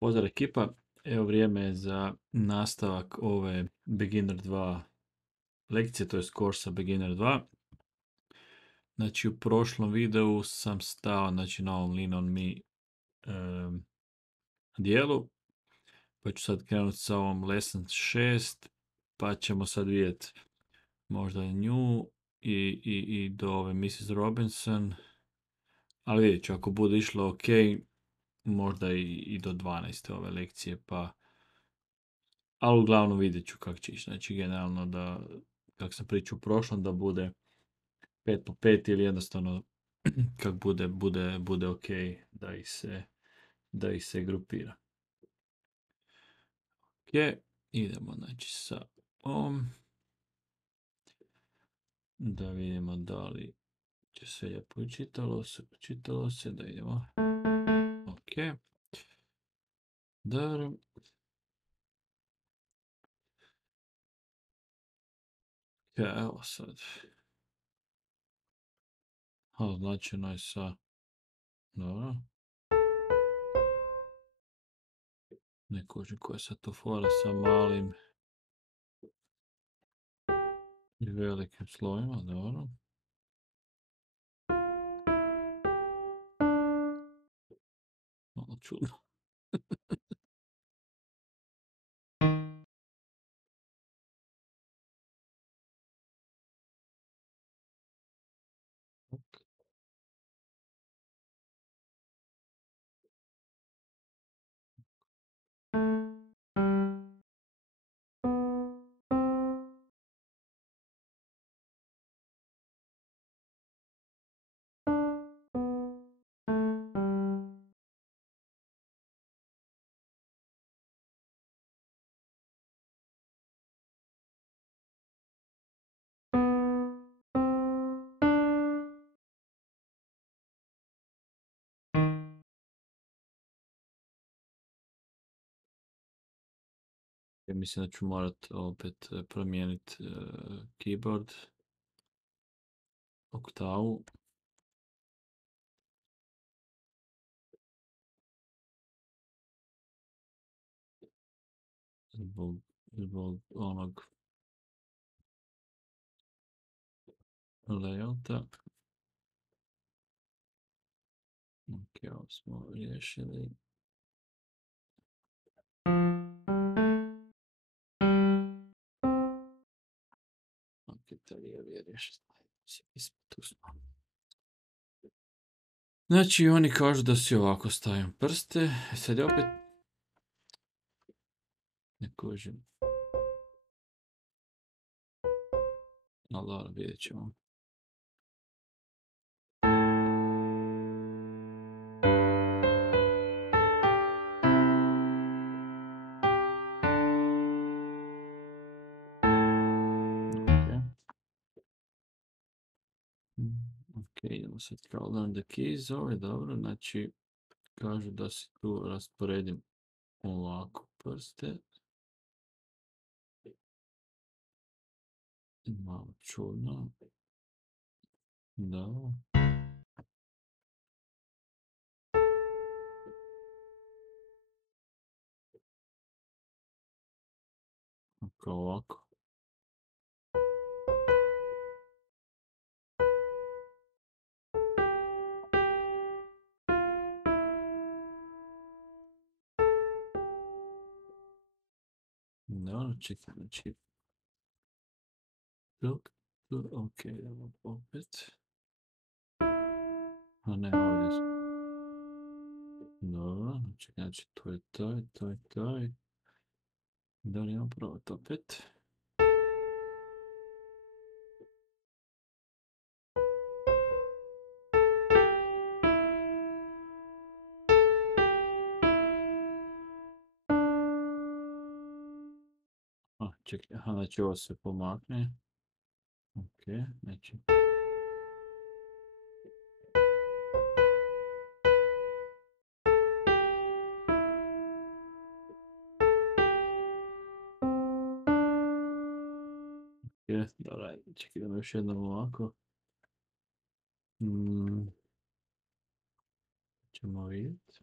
Pozdrav ekipa, evo vrijeme je za nastavak ove Beginner 2 lekcije, to je Corsa Beginner 2. Znači u prošlom videu sam stao na ovom Lean on Me dijelu, pa ću sad krenuti sa ovom Lesson 6, pa ćemo sad vidjeti možda nju i do ove Mrs. Robinson, ali vidjet ću, ako bude išlo ok, možda i do 12. ove lekcije, ali uglavnom vidjet ću kako će ići. Znači, generalno da, kako sam pričao u prošlom, da bude 5 po 5 ili jednostavno kako bude ok da ih se grupira. Ok, idemo znači sa ovom. Da vidimo da li će sve lijepo učitalo se, da idemo. Ok, dobro. Evo sad. Označeno je sa... Dobro. Ne kužim koja je sad to fora sa malim i velikim slovima. Dobro. Malo čudno. Mislim da ću morat opet promijeniti keyboard, oktavu. Zbog onog layouta. Ok, ovo smo riješili. Ok, to je riješeno. Tu smo. Znači, oni kažu da si ovako stavim prste. Sad je opet... Ne kužim. Ali dobro, vidjet ćemo. Ok, idemo sad kao learn the keys, ovo je dobro, znači kažu da si tu rasporedim ovako prste. Malo čudno. Da. Ovako. Dobro, čekaj, znači... Ok, idemo opet. A ne, ovdje smo. Dobro, znači to je taj. Da li imamo probati opet? Čekaj, znači ovo se pomakne. Ok, znači... Dobro, čekaj, idemo još jednom ovako. Ćemo vidjeti.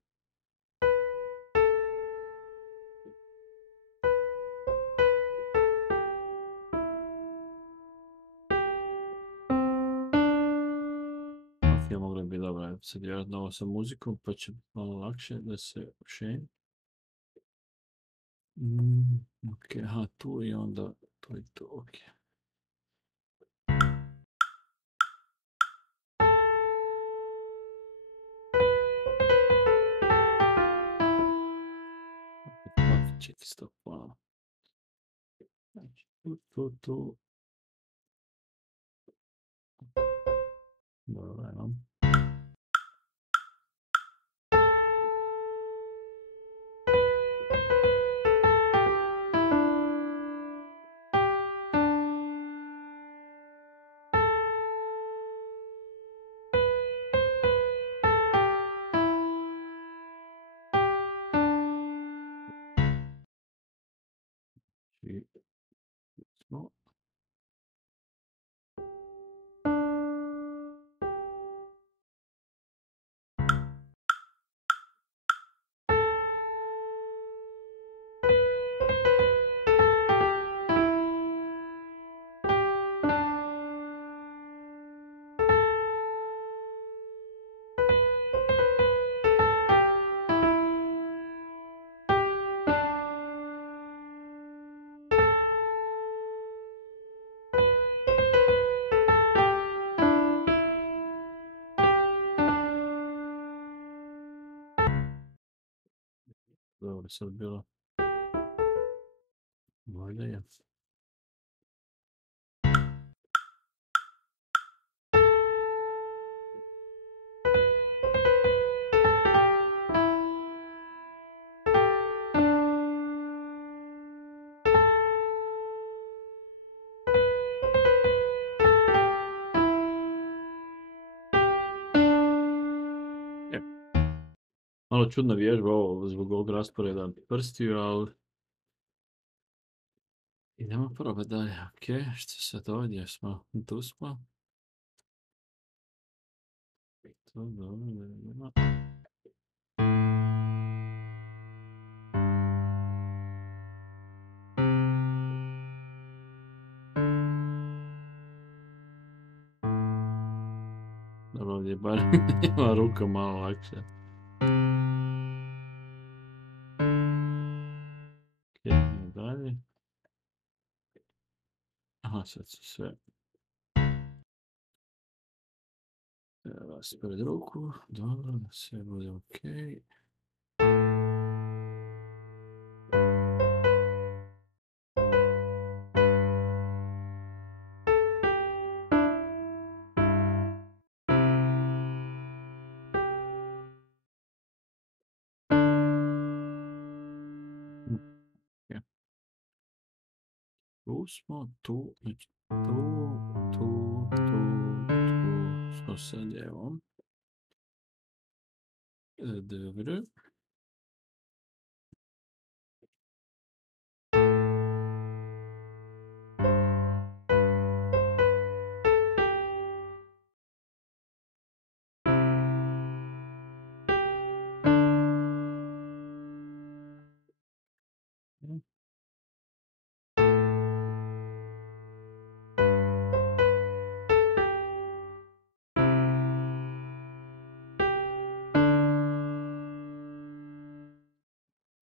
dobro, sad vjerojatno ovo sa muzikom, pa će malo lakše da se ušenje. Ok, aha, tu i onda to i to, ok. Čekaj, stop, malo. Znači, tu. Dobro, evo. I smo. Dobro, sad bilo. Valjda je. Malo čudna vježba ovo zbog ovog rasporeda prstiju, ali idemo probati dalje. Ok, što sad ovdje smo? Tu smo. To dobro, idemo. Dobro, ovdje bar ima ruka malo lakše. Ok, idemo dalje. Aha, sad su sve. Raspored ruku, dobro, da sve bude ok. Ok. Tu smo, tu, znači tu smo sa ljevom. Dobro.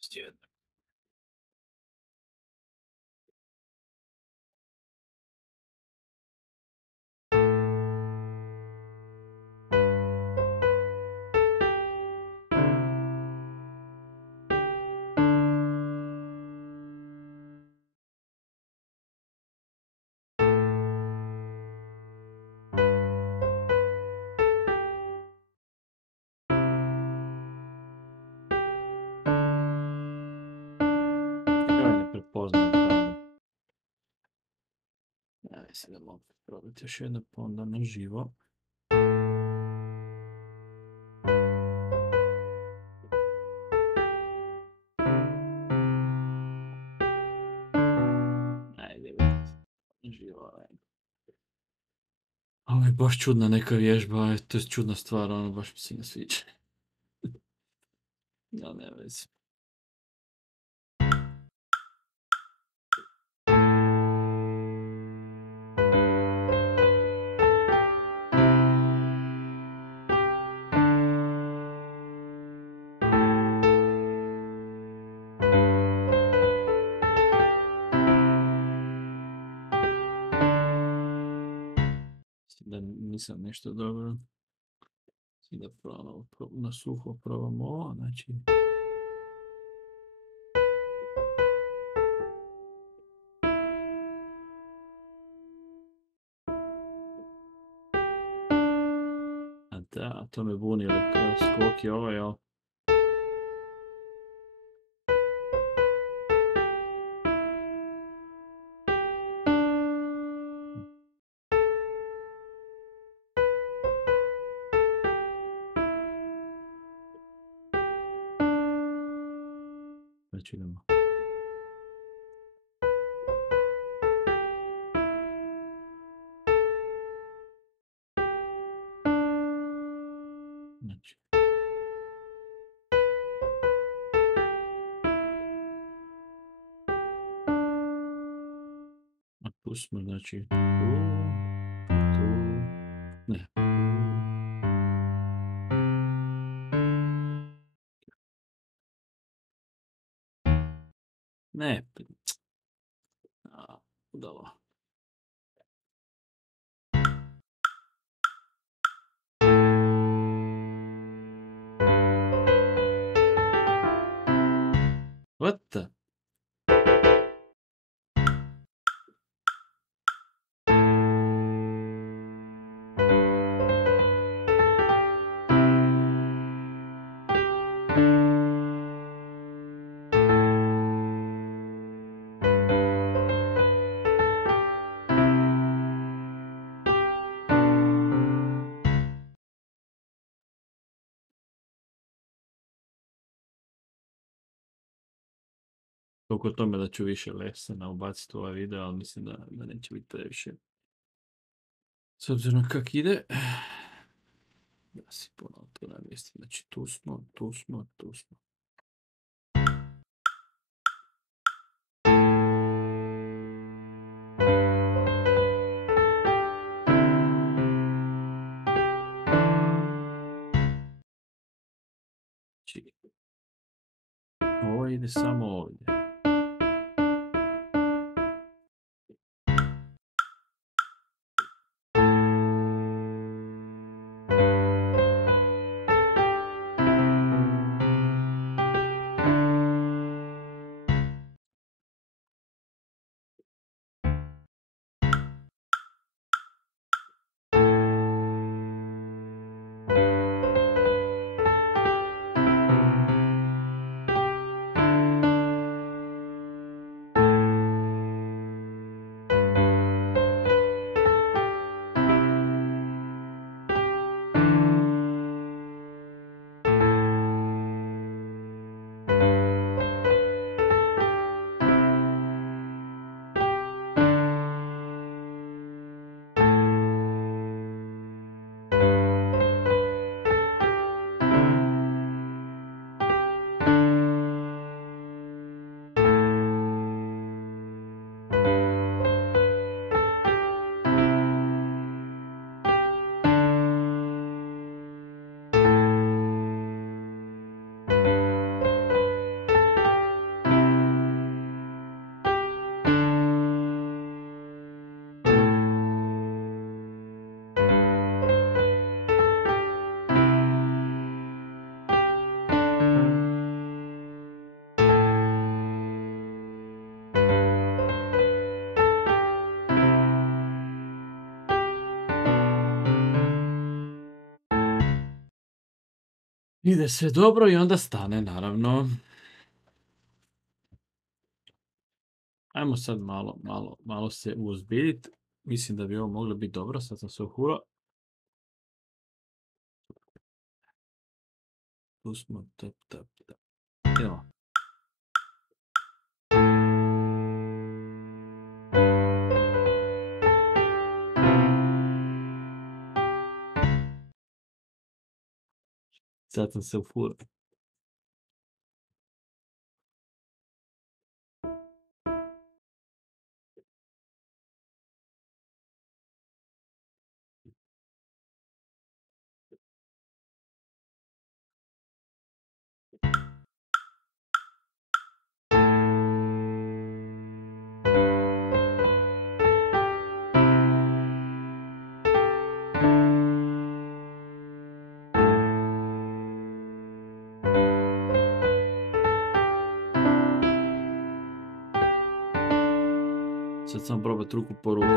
Stjedno. Ja ne prepoznajem tamo. Ja mislim da mogu probati još jedno, pa onda na živo. Ajde, vidite. Živo, ajde. Ovo je baš čudna neka vježba, to je čudna stvar, ono baš mi se ne sviđa. Ja, ne vezi. nisam nešto dobro. Da na suho probamo ovo, znači... A da, to me buni, skok je ovo, jel? Znači idemo. Znači. A tu smo, znači, tu, ne. Ne. Udalo. What the? Toliko o tome da ću više lesena ubaciti u ovaj video, ali mislim da neće biti previše. S obzirom kak ide, da si ponovno to namjestim. Znači tu smo. Znači, ovo ide samo ovdje. Ide sve dobro i onda stane, naravno. Ajmo sad malo se uozbiljiti. Mislim da bi ovo moglo biti dobro, sad sam se uhuro. Tu smo, tap. Evo. Sad sam se uhuro. sad samo probati ruku po ruku.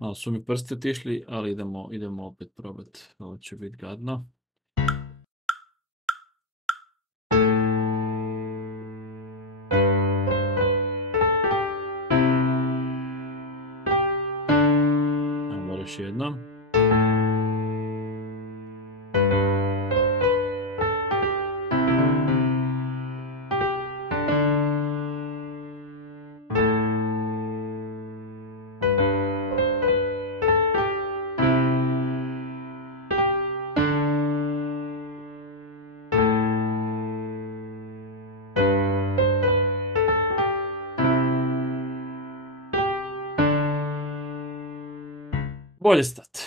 Malo su mi prsti otišli, ali idemo opet probati. Ovo će biti gadno. Ajmo još jednom. Bolje stat.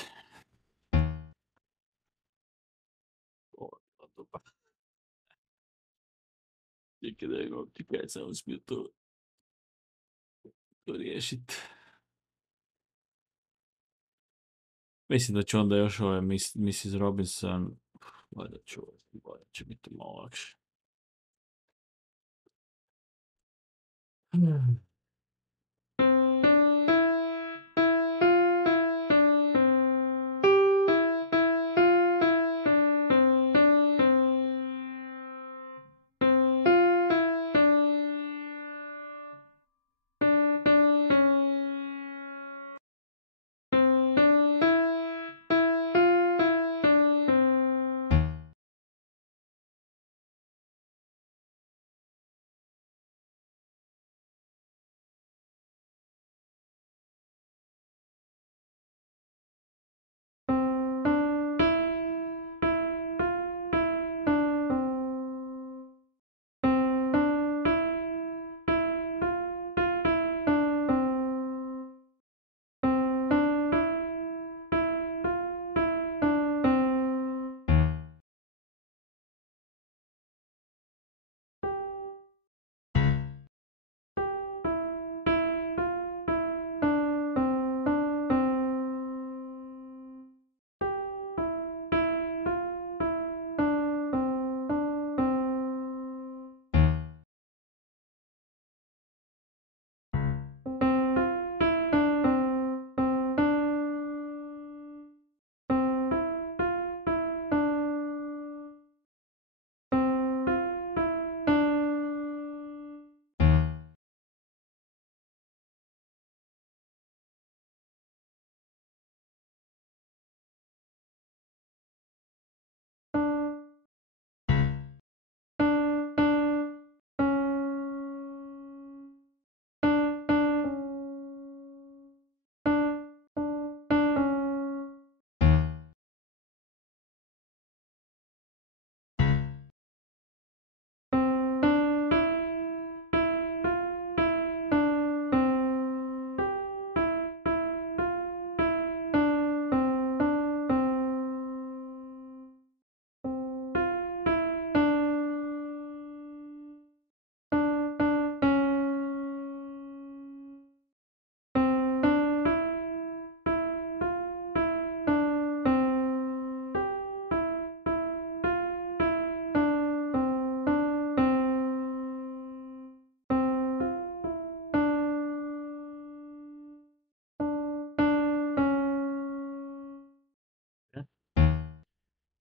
Čekaj, sam uspio to riješiti. Mislim da ću onda još ove Mrs. Robinson, valjda će biti malo lakše.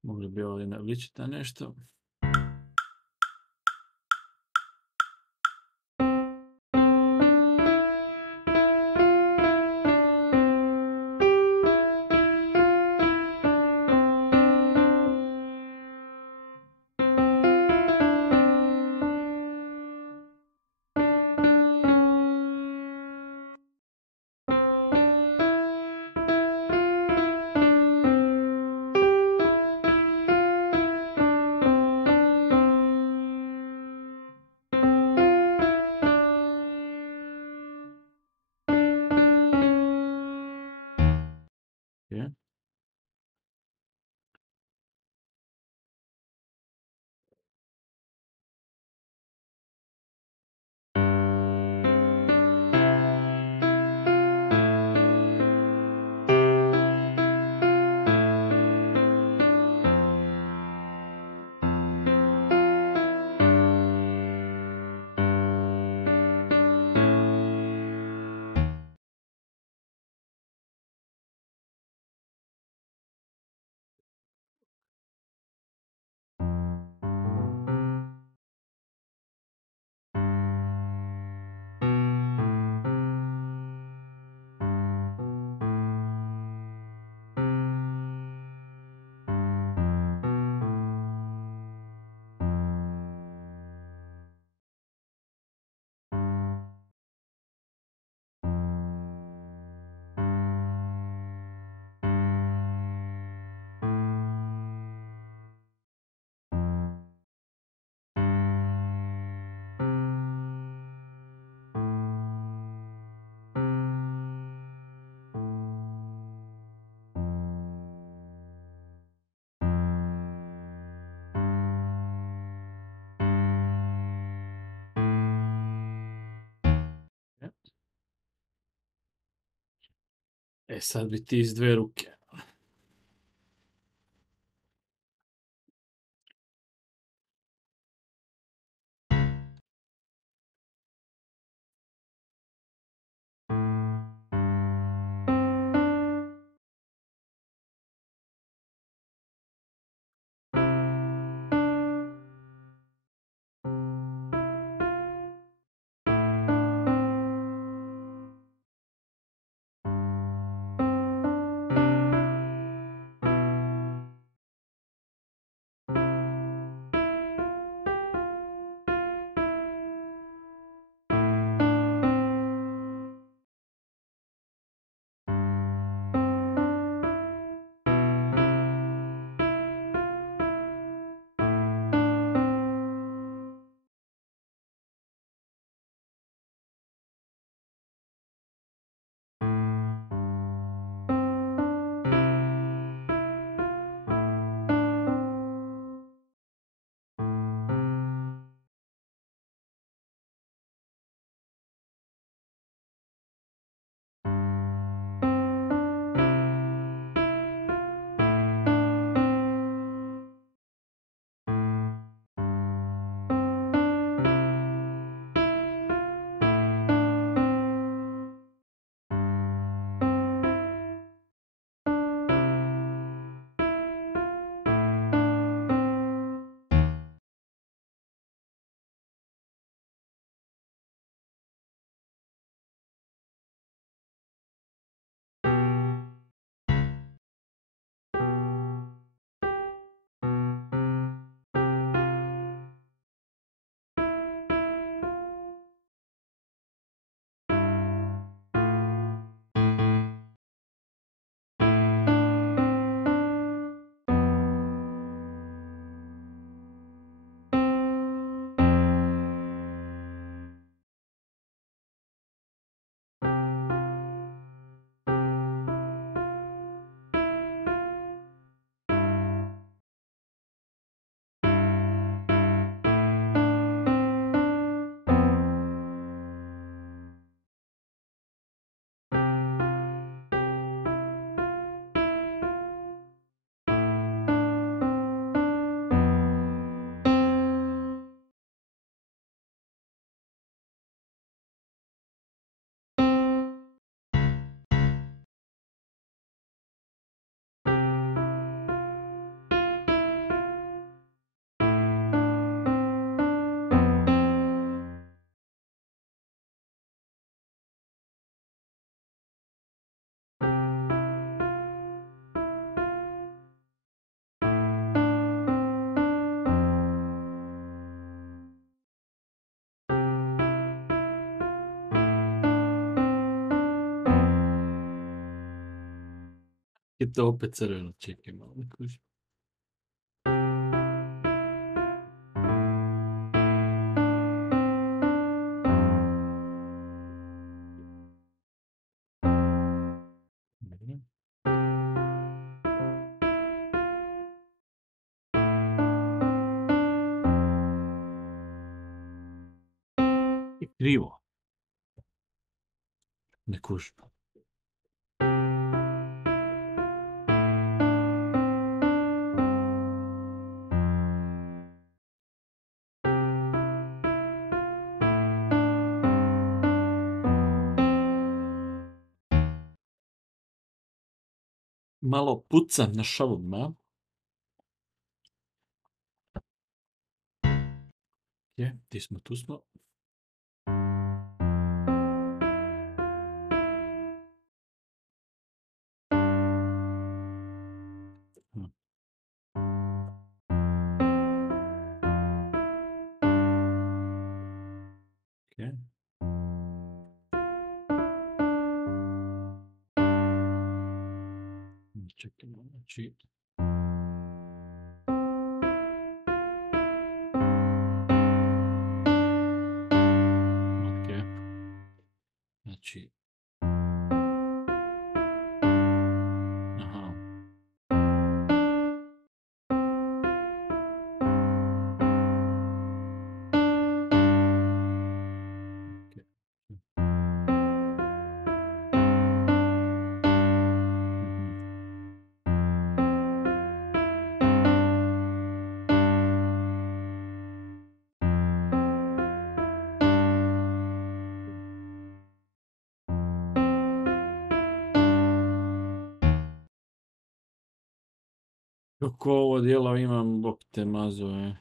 Mogli bi ovdje navličiti na nešto. Sad bi ti iz dve ruke. I to opet crveno, čekaj malo ne kužim. Dobro. I krivo. Ne kužim. Malo pucam na šavovima. Je, ti smo, tu smo. Hm. Okay. Čekaj malo, znači... Ok. Znači... Aha. Ok. Kako ovo djelo imam, bok te mazove.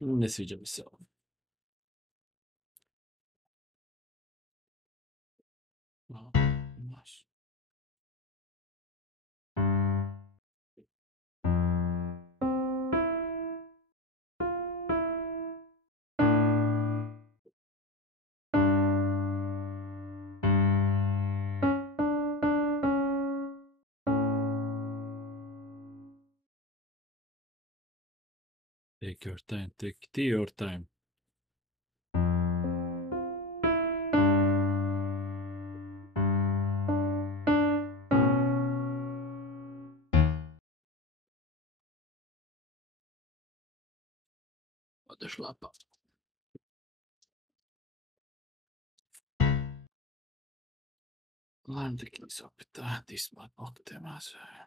Ne sviđa mi se ovo. Maš. Take your time, take your time. Ode šlapa. Learn the keys opet, tisma, bok te mazove.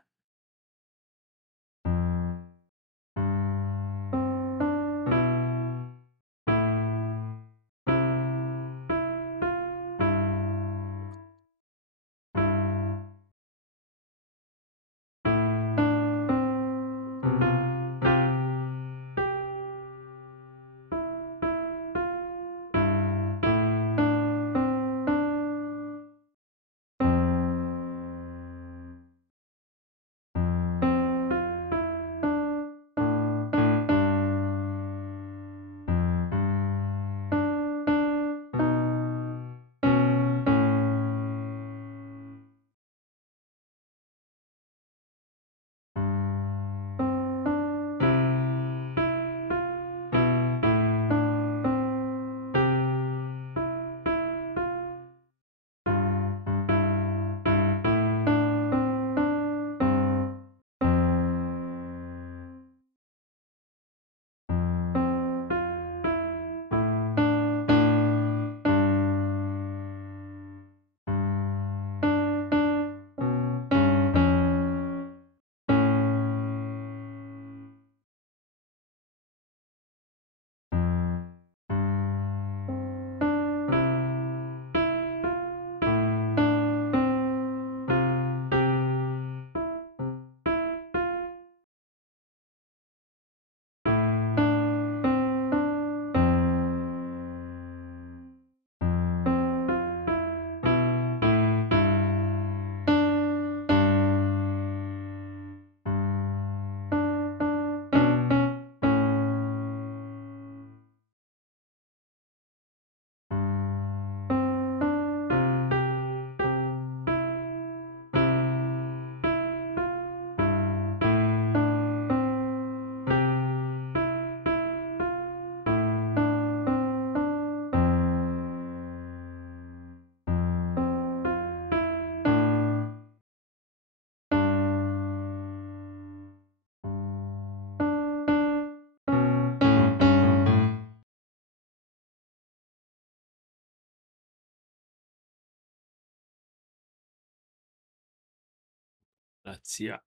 Racija.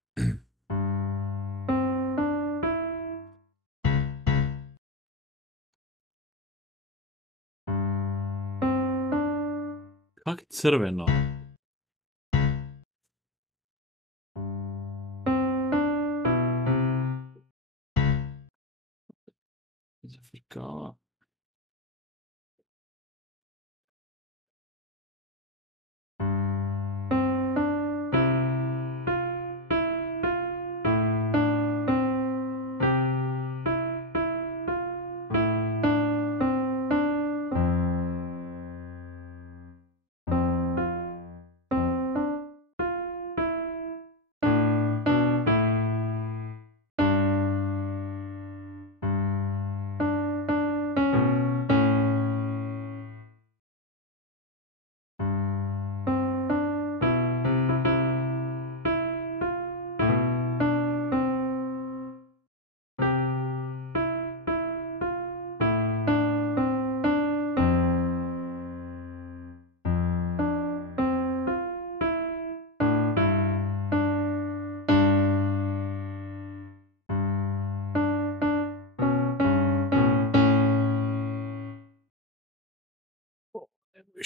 Kak crveno? Zafrkava.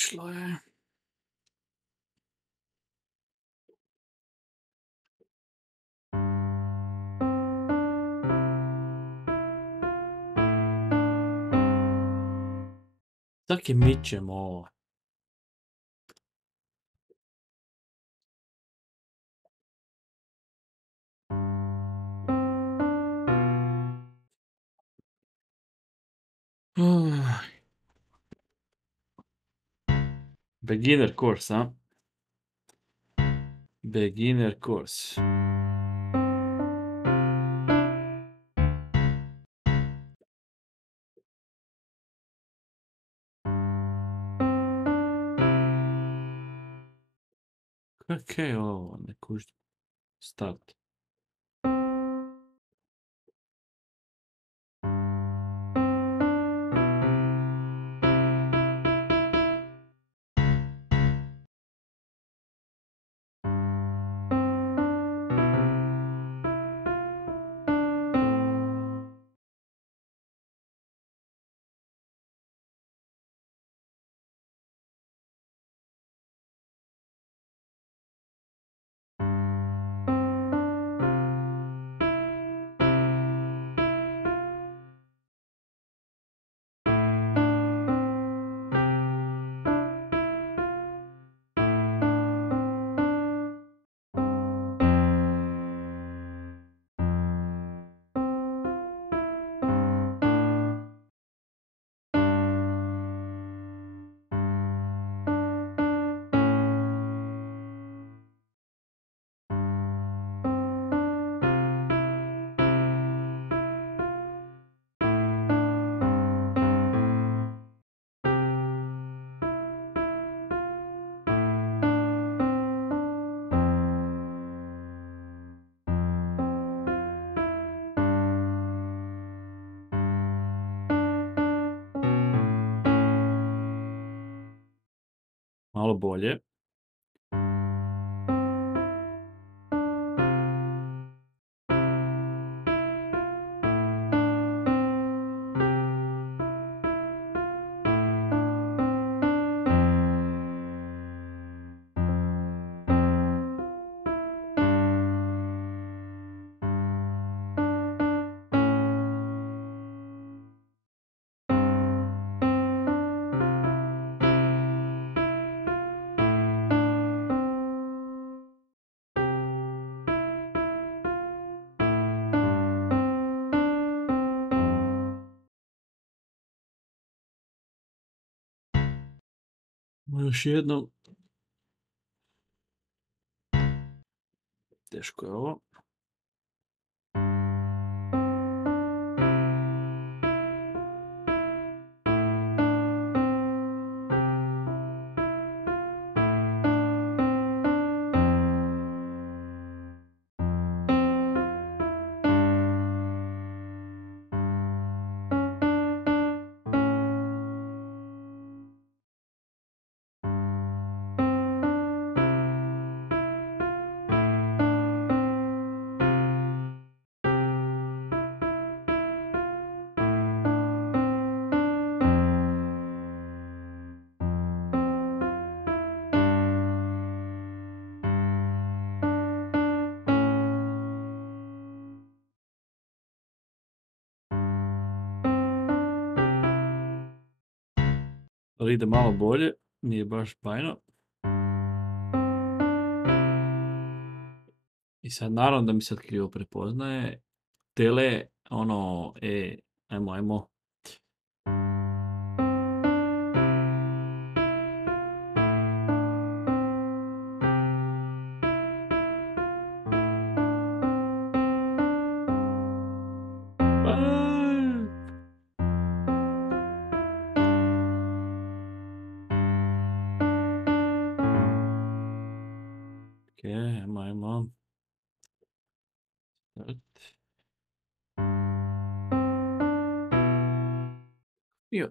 Išlo je. Tak je mičemo ovo. Beginner course, a? Beginner course. Kak je ovo? Ne kužim. Start. Malo bolje. Još jednom. Teško je ovo. Ali ide malo bolje, nije baš bajno. I sad naravno da mi sad krivo prepoznaje. Tele, ajmo. Ok, ajmo.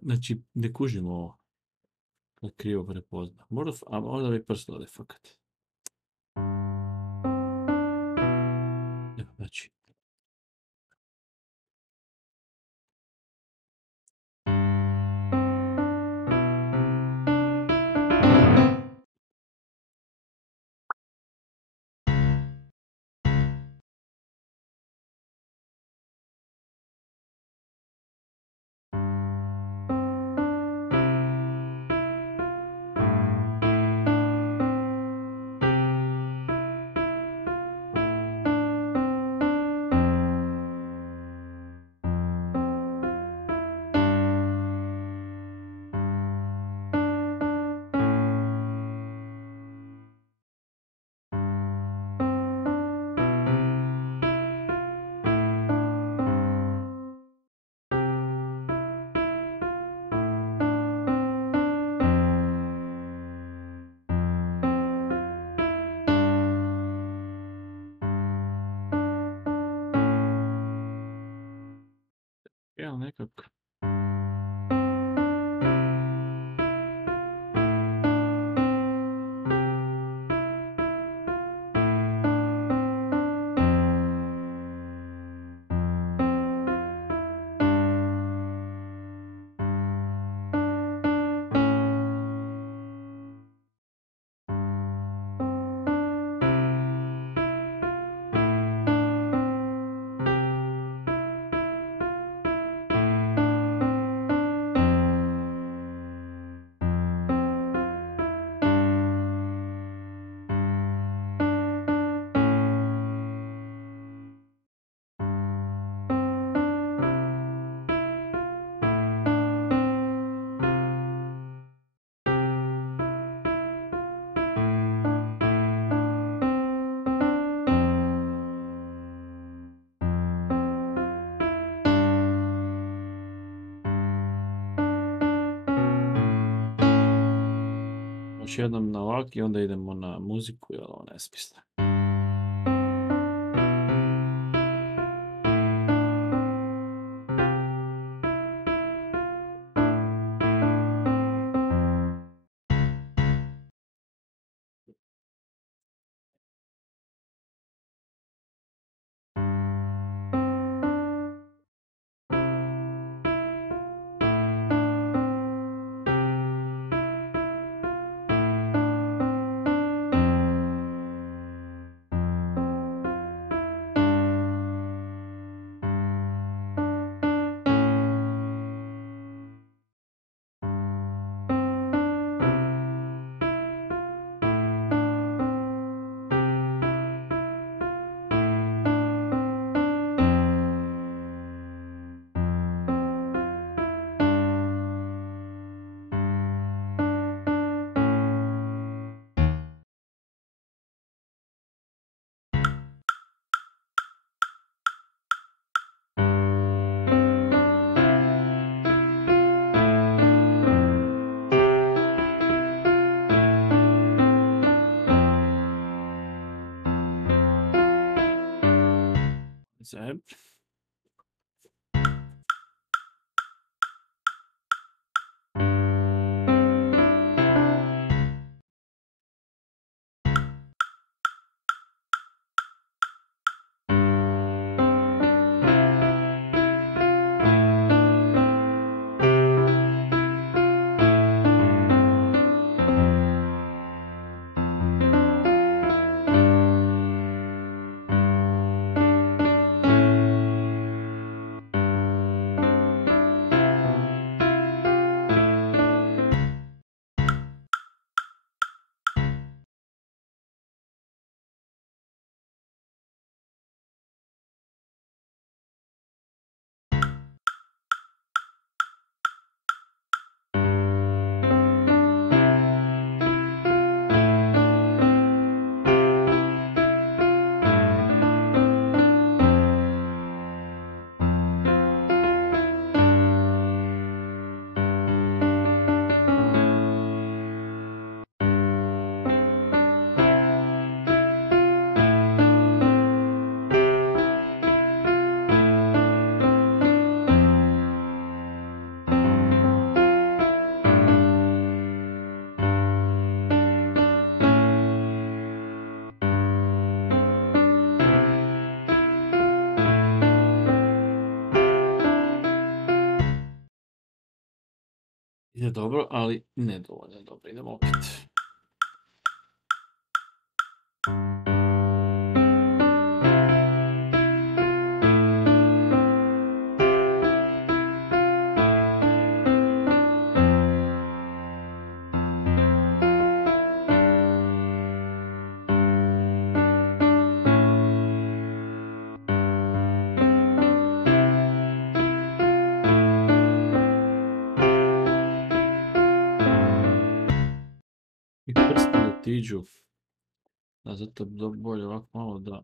Znači, ne kužimo ovo. Krivo prepozna. Možda mi prst ode fakat. Znači. nikak. Još jednom na ovak i onda idemo na muziku, jer ovo ne smisla. Zajeb. Ide dobro, ali nedovoljno dobro. Idemo opet. I prsti da tiđu. Da, zato bolje ovako malo da...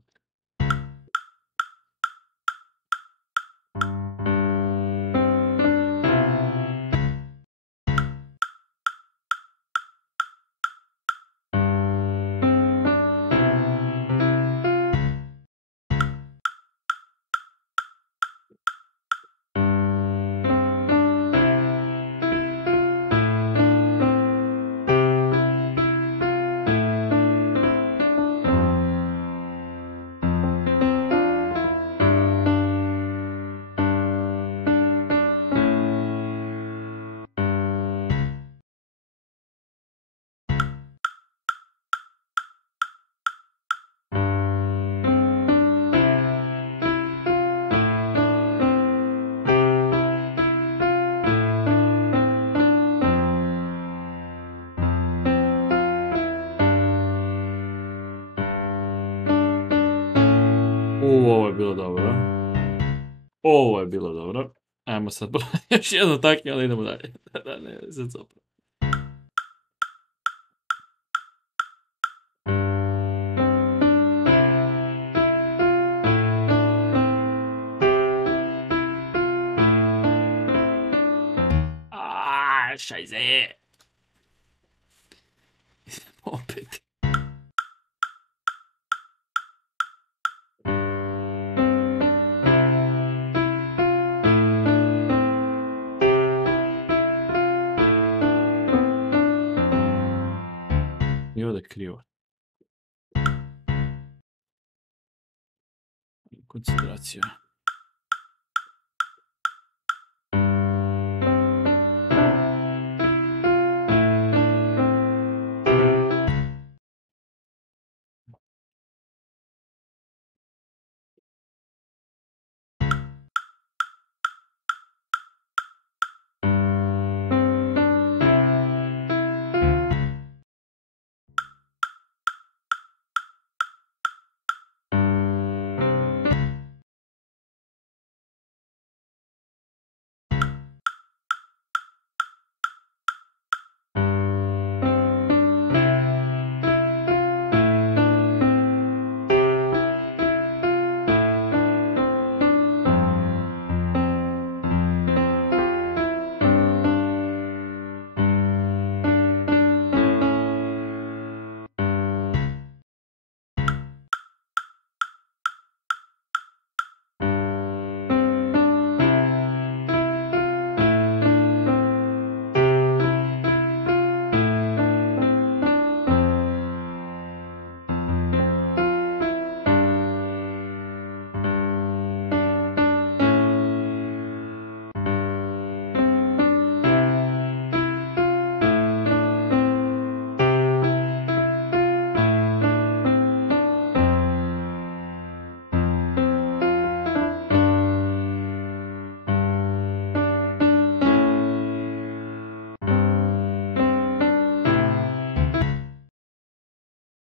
Ovo je bilo dobro. Ovo je bilo dobro. Ajmo sad još jedno takve, ali idemo dalje. Da, ne, sad zapravo. Šajze. Opet. I ovdje krivo. Koncentracija.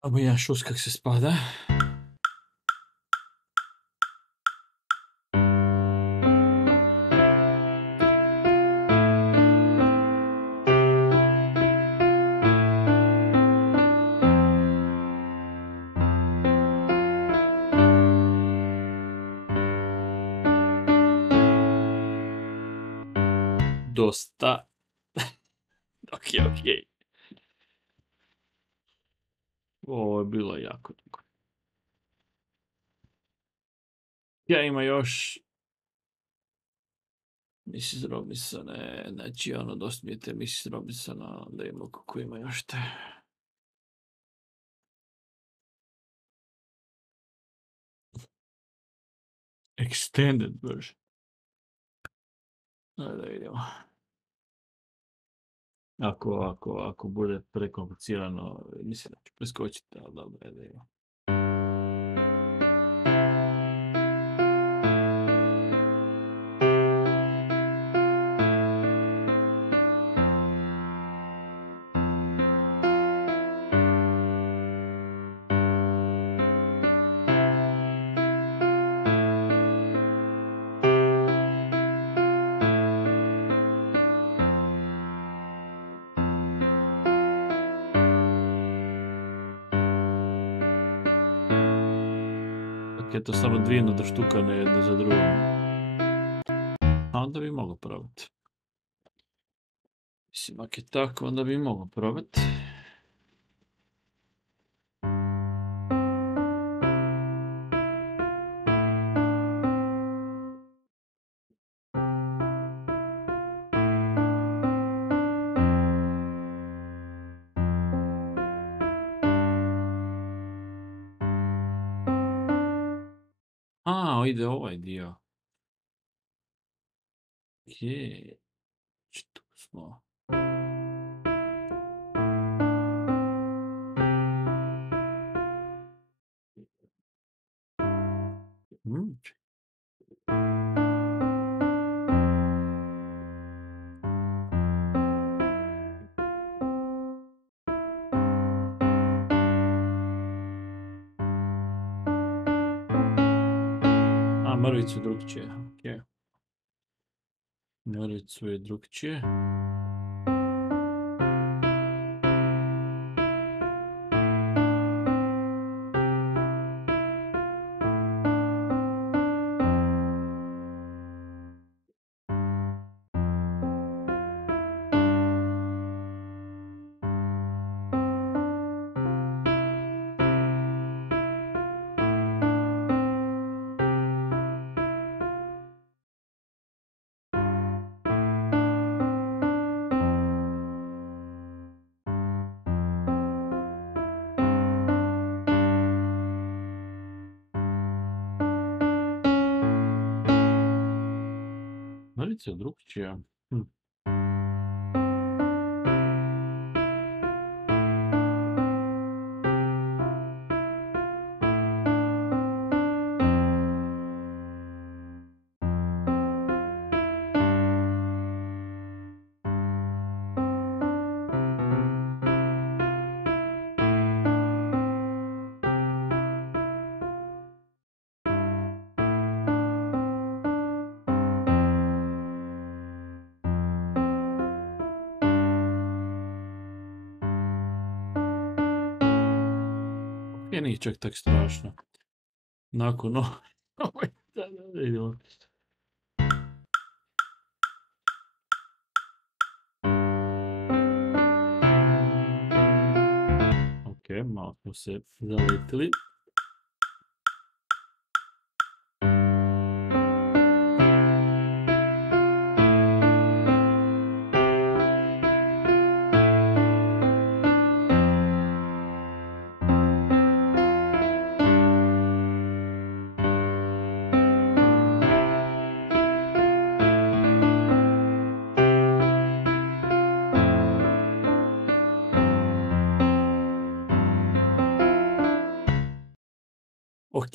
Ovo ja šus kak se spada. Dosta. Ok. Ovo je bilo jako dugo. Ja ima još Mrs. Robinsone, znači ono, dosta mi je te Mrs. Robinsona, da ima kako ima još te. Extended version. Da vidimo. Ako bude prekomplicirano, mislim da ću preskočiti, ali dobro, da vidimo. Je to samo dvije nadoštukane jedne za drugom. A onda bi mogao probati. Mislim, ako je tako, onda bi mogao probati. A, ide ovaj dio. Je, tu smo. mrvicu je drugčije. Okay. Mrvicu je drugčije. Mrvica je drugčija. Je nije čak tak strašno. Nakon da idemo. Ok, malo smo se zaletili. Ok,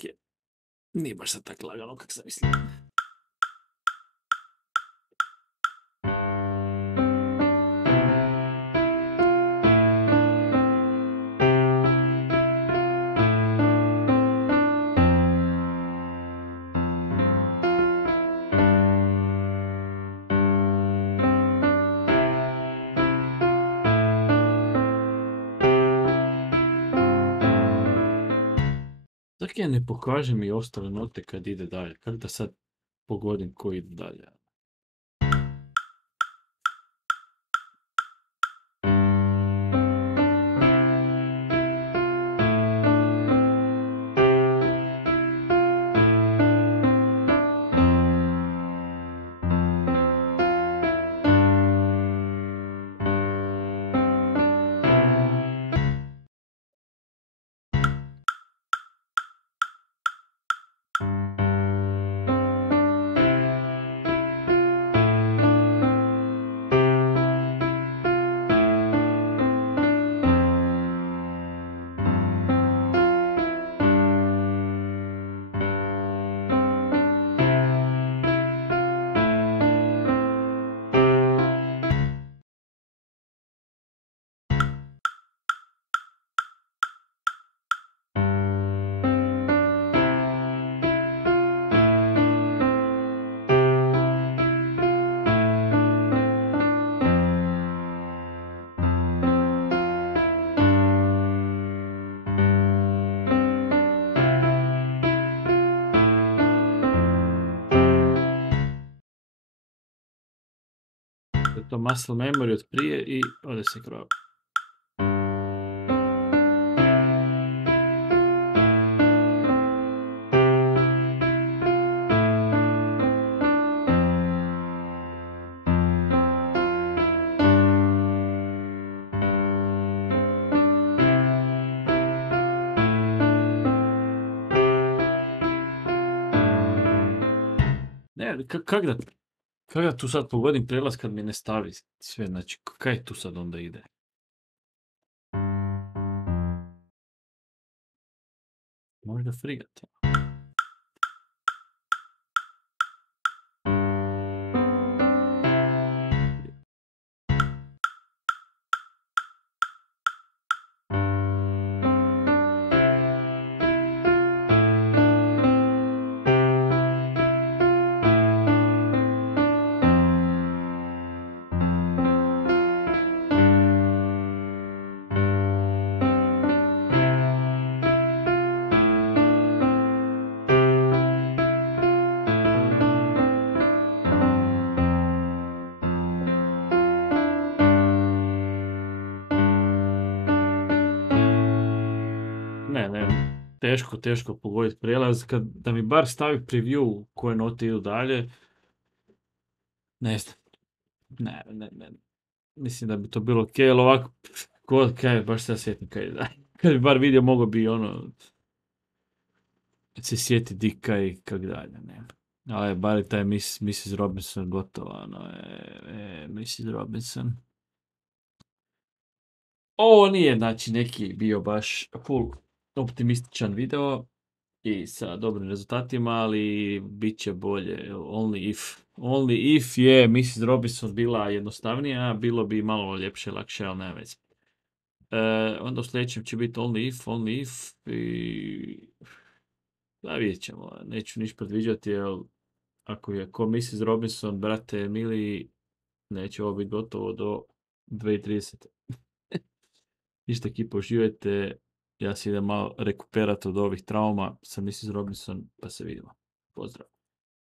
nije baš sad tako lagano kako sam mislio. Tako ja ne pokažem i ostale note kad ide dalje. Kako da sad pogodim ko ide dalje? To muscle memory od prije i ode se krov. Ne, kak da tu sad pogodim prijelaz kad mi ne stavi sve, znači kaj tu sad onda ide? Možda frigati. ne, teško pogoditi prijelaz, da mi bar stavi preview koje note idu dalje, ne znam, ne, mislim da bi to bilo ok, ali ovako, kaj, baš se ja sjetim kaj da, kad bi bar vidio, mogo bi ono, se sjeti dika i kak dalje, ne. Ali bar je taj Mrs. Robinson gotova, ono, Mrs. Robinson. Ovo nije, znači, neki bio baš full optimističan video i sa dobrim rezultatima, ali bit će bolje. Only if je Mrs. Robinson bila jednostavnija, bilo bi malo ljepše, lakše, ali nema veze. Onda u sljedećem će biti Only if i... Da, vidjet ćemo, neću niš predviđati, jer ako je ko Mrs. Robinson, brate mili, neće ovo biti gotovo do 2030. Ništa, ekipa, uživajte. Ja se idem malo rekuperati od ovih trauma sa Mrs. Robinson, pa se vidimo. Pozdrav.